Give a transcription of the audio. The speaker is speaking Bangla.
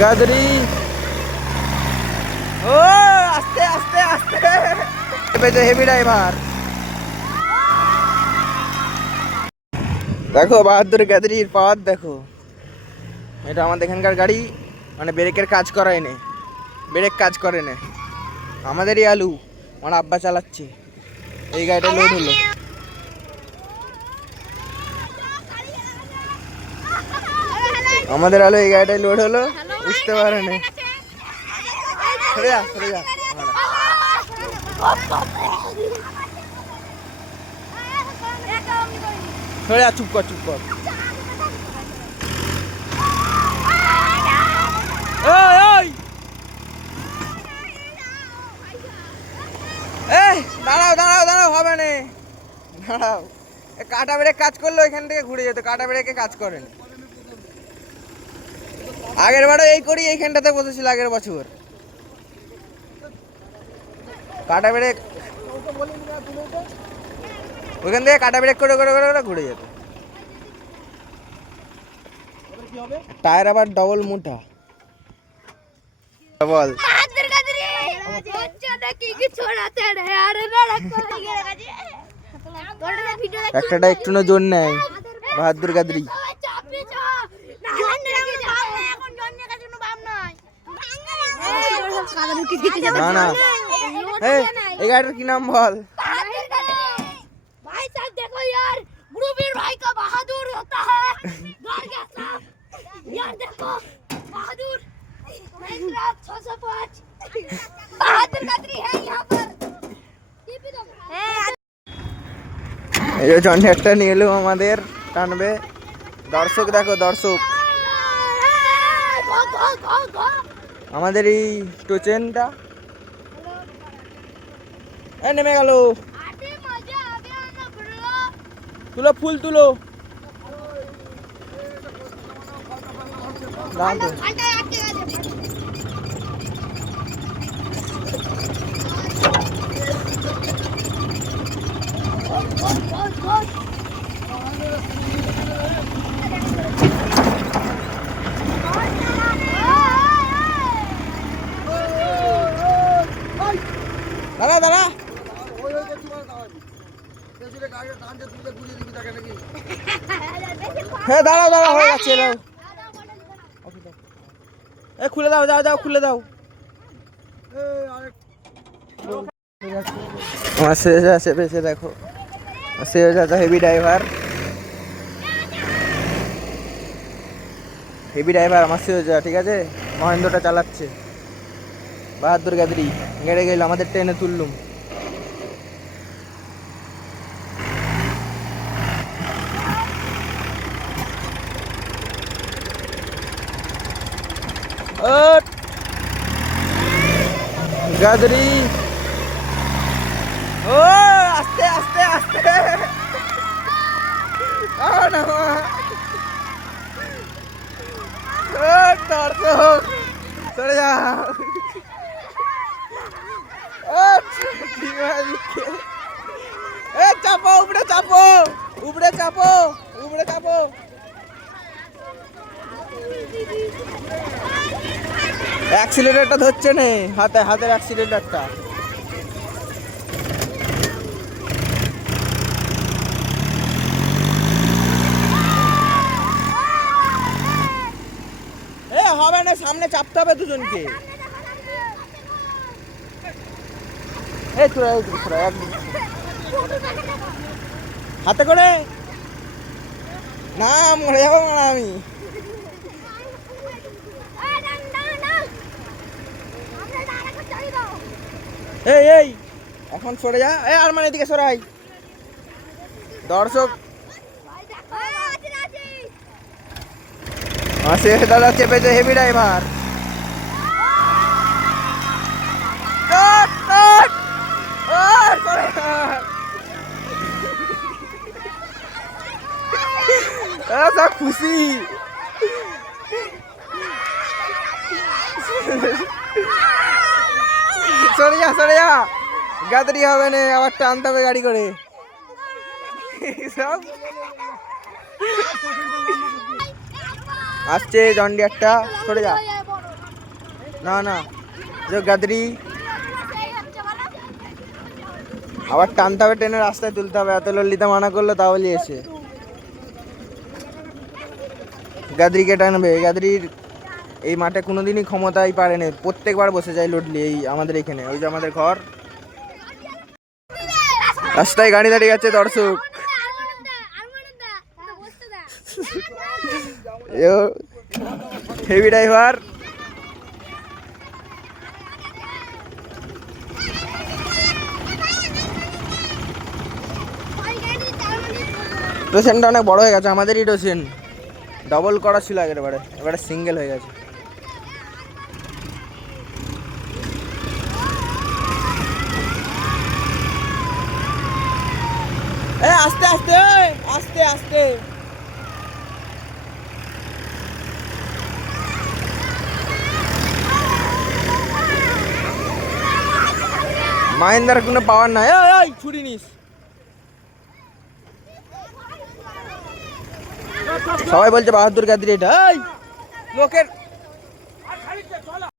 গাদরি। ও আস্তে আস্তে আস্তে পেয়েছে হেভি ড্রাইভার। দেখো বাহাদুর গাদরির পাওয়ার দেখো। এটা আমাদের এখানকার গাড়ি, মানে ব্রেকের কাজ করায় নে, ব্রেক কাজ করে না। আমাদেরই আলু, আমার আব্বা চালাচ্ছে। এই গাড়িটা লোড হলো। আমাদের আলু এই গাড়িটাই লোড হলো, বুঝতে পারে না। সরে যা সরে যা, সরে যা, চুপ কর চুপ কর। দাঁড়াও দাঁড়াও দাঁড়াও, হবে না, দাঁড়াও। কাটা ব্রেক কাজ করলো, এখান থেকে ঘুরে যেত। কাটা ব্রেকে কাজ করেন। আগের বারে এই করি এইখানটাতে বসেছিল আগের বছর। কাটা ব্রেক ওইখান থেকে কাটা ব্রেক করে করে করে ঘুরে যেত। টায়ার আবার ডবল মোটা। বল একটা একটু না জোর নেয় বাহাদুর গাদরি। না না, এই গাড়িটার কি নাম বল? এই যে জন্ডি একটা নিয়ে এলো আমাদের, টানবে। দর্শক দেখো দর্শক, আমাদের এই টোচেনটা নেমে গেল। তুলো ফুল তুলো। দাঁড়া দাঁড়া, হ্যাঁ দাঁড়াও দাঁড়াও, হয়ে যাচ্ছে। খুলে দাও, যাও যাও খুলে দাও। আমার সেজা চেপেছে দেখো, সেজা হেভি ড্রাইভার, হেভি ড্রাইভার আমার সেজা। ঠিক আছে, মহেন্দ্রটা চালাচ্ছে। বাহাদুর গাদরি গেড়ে গেল, আমাদের ট্রেনে তুললুম। গাদরি। ও আস্তে আস্তে আস্তে, সরে যা। চাপো উপরে, চাপো উপরে, চাপো উপরে, চাপো। অ্যাক্সিলারেটরটা ধরছে না, হাতের অ্যাক্সিলারেটরটা। হবে না, সামনে চাপতে হবে দুজনকে। হাতে করে না, মরে যাবো না আমি। এই এখন সরে যা, আর মানে এদিকে সরাই। দর্শক দাদা চেপেছে হেভি ড্রাইভার। খুশি সরে যা সরে যা, গাদরি হবে না, আবার টানতে হবে গাড়ি করে। সব আসছে জন্ডিয়ারটা, সরে যা। না না, যে গাদরি আবার টানতে হবে, টেনে রাস্তায় তুলতে হবে, এত ললিতা মানা করলো তাহলে এসে গাদরিকে টানবে। গাদরির এই মাঠে কোনোদিনই ক্ষমতাই পারেনি, প্রত্যেকবার বসে যায় লডলি এই আমাদের এখানে। ওই যে আমাদের ঘর, রাস্তায় গাড়ি দাঁড়িয়ে যাচ্ছে দর্শক। Heavy driver. টোশনটা অনেক বড় হয়ে গেছে, আমাদেরই টোশন। ডবল করা ছিল আগের বারে, এবারে সিঙ্গেল হয়ে গেছে। আস্তে আস্তে আস্তে আস্তে। মাহিন্দার কোনো পাওয়ার নাই। এই ছুরি নিস। সবাই বলছে বাহাদুর গাদরি এটা। এই লোকের